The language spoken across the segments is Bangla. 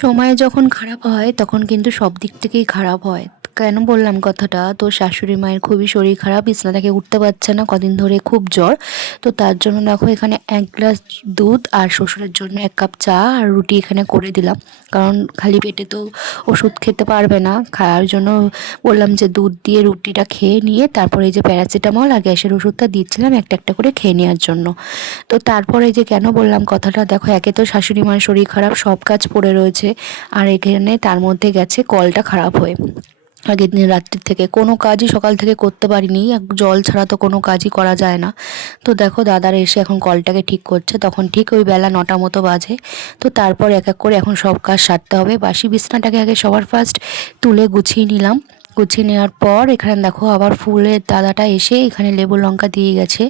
সময় যখন খারাপ হয় তখন কিন্তু সব দিক থেকেই খারাপ হয়। কেন বললাম কথাটা, তো শাশুড়ি মায়ের খুবই শরীর খারাপ, বিছানা থেকে উঠতে পারছে না, কদিন ধরে খুব জ্বর। তো তার জন্য দেখো এখানে 1 গ্লাস দুধ আর শ্বশুরের জন্য 1 কাপ চা আর রুটি এখানে করে দিলাম। কারণ খালি পেটে তো ওষুধ খেতে পারবে না, খাওয়ার জন্য বললাম যে দুধ দিয়ে রুটিটা খেয়ে নিয়ে তারপরে এই যে প্যারাসিটামল আর গ্যাসের ওষুধটা দিচ্ছিলাম একটা একটা করে খেয়ে নেওয়ার জন্য। তো তারপরে যে কেন বললাম কথাটা, দেখো একে তো শাশুড়ি মায়ের শরীর খারাপ, সব কাজ পড়ে রয়েছে, আর এখানে তার মধ্যে গেছে কলটা খারাপ হয়ে। আগের দিন রাত্রির থেকে কোনো কাজই সকাল থেকে করতে পারিনি, জল ছাড়া তো কোনো কাজই করা যায় না। তো দেখো দাদারা এসে এখন কলটাকে ঠিক করছে, তখন ঠিক ওই বেলা 9টা মতো বাজে। তো তারপর এক এক করে এখন সব কাজ সারতে হবে। বাসি বিছনাটাকে আগে সবার ফার্স্ট তুলে গুছিয়ে নিলাম। গুছিয়ে নেওয়ার পর এখানে দেখো আবার ফুলের দাদাটা এসে এখানে লেবু লঙ্কা দিয়ে গেছে।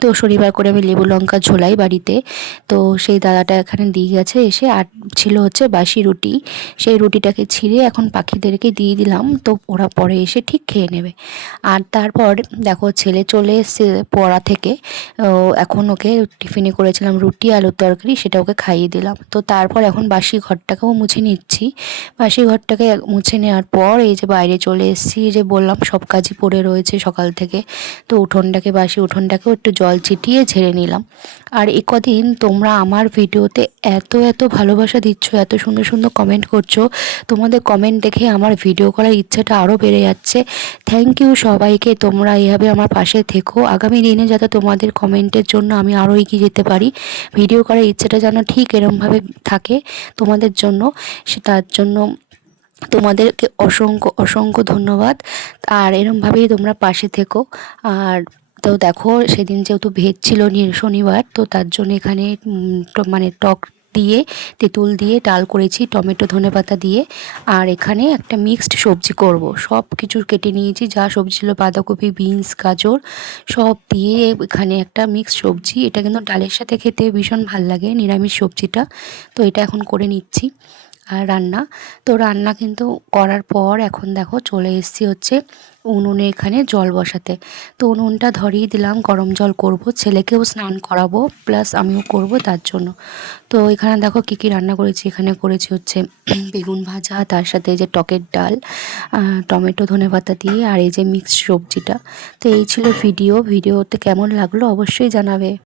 তো শনিবার করে আমি লেবু লঙ্কা ঝোলাই বাড়িতে, তো সেই দাদাটা এখানে দিয়ে গেছে এসে। আর ছিল হচ্ছে বাসি রুটি, সেই রুটিটাকে ছিঁড়ে এখন পাখিদেরকে দিয়ে দিলাম, তো ওরা পরে এসে ঠিক খেয়ে নেবে। আর তারপর দেখো ছেলে চলে এসছে পড়া থেকে, এখন ওকে টিফিনে করেছিলাম রুটি আলুর তরকারি, সেটা ওকে খাইয়ে দিলাম। তো তারপর এখন বাসি ঘরটাকেও মুছে নিচ্ছি। বাসি ঘরটাকে মুছে নেওয়ার পর এই যে বাইরে চলে এসেছি, যে বললাম সব কাজই পড়ে রয়েছে সকাল থেকে। তো উঠোনটাকে বাসি উঠোনটাকেও একটু জল ছিটিয়ে ঝেড়ে নিলাম। আর এই কদিন তোমরা আমার ভিডিওতে এত এত ভালোবাসা দিচ্ছ, এত সুন্দর সুন্দর কমেন্ট করছো, তোমাদের কমেন্ট দেখে আমার ভিডিও করার ইচ্ছাটা আরও বেড়ে যাচ্ছে। থ্যাংক ইউ সবাইকে, তোমরা এইভাবে আমার পাশে থেকো। আগামী দিনে যাতে তোমাদের কমেন্টের জন্য আমি আরও এগিয়ে যেতে পারি, ভিডিও করার ইচ্ছাটা যেন ঠিক এরমভাবে থাকে তোমাদের জন্য, তার জন্য তোমাদেরকে অসংখ্য অসংখ্য ধন্যবাদ। আর এরমভাবেই তোমরা পাশে থেকো। আর তো দেখো সেদিন যেহেতু ভেজ ছিল শনিবার, তো তার জন্য এখানে মানে টক দিয়ে, তেঁতুল দিয়ে ডাল করেছি, টমেটো ধনেপাতা দিয়ে। আর এখানে একটা মিক্সড সবজি করব, সব কিছু কেটে নিয়েছি, যা সবজি ছিল বাঁধাকপি, বিনস, গাজর সব দিয়ে এখানে একটা মিক্সড সবজি। এটা কিন্তু ডালের সাথে খেতে ভীষণ ভাল লাগে, নিরামিষ সবজিটা। তো এটা এখন করে নিচ্ছি। আর রান্না, তো রান্না কিন্তু করার পর এখন দেখো চলে এসেছি হচ্ছে উনুনে এখানে জল বসাতে। তো উনুনটা ধরিয়ে দিলাম, গরম জল করব, ছেলেকেও স্নান করাবো প্লাস আমিও করব তার জন্য। তো এখানে দেখো কী কী রান্না করেছি, এখানে করেছি হচ্ছে বেগুন ভাজা, তার সাথে এই যে টকের ডাল, টমেটো ধনেপাতা দিয়ে, আর এই যে মিক্সড সবজিটা। তো এই ছিল ভিডিওতে কেমন লাগলো অবশ্যই জানাবে।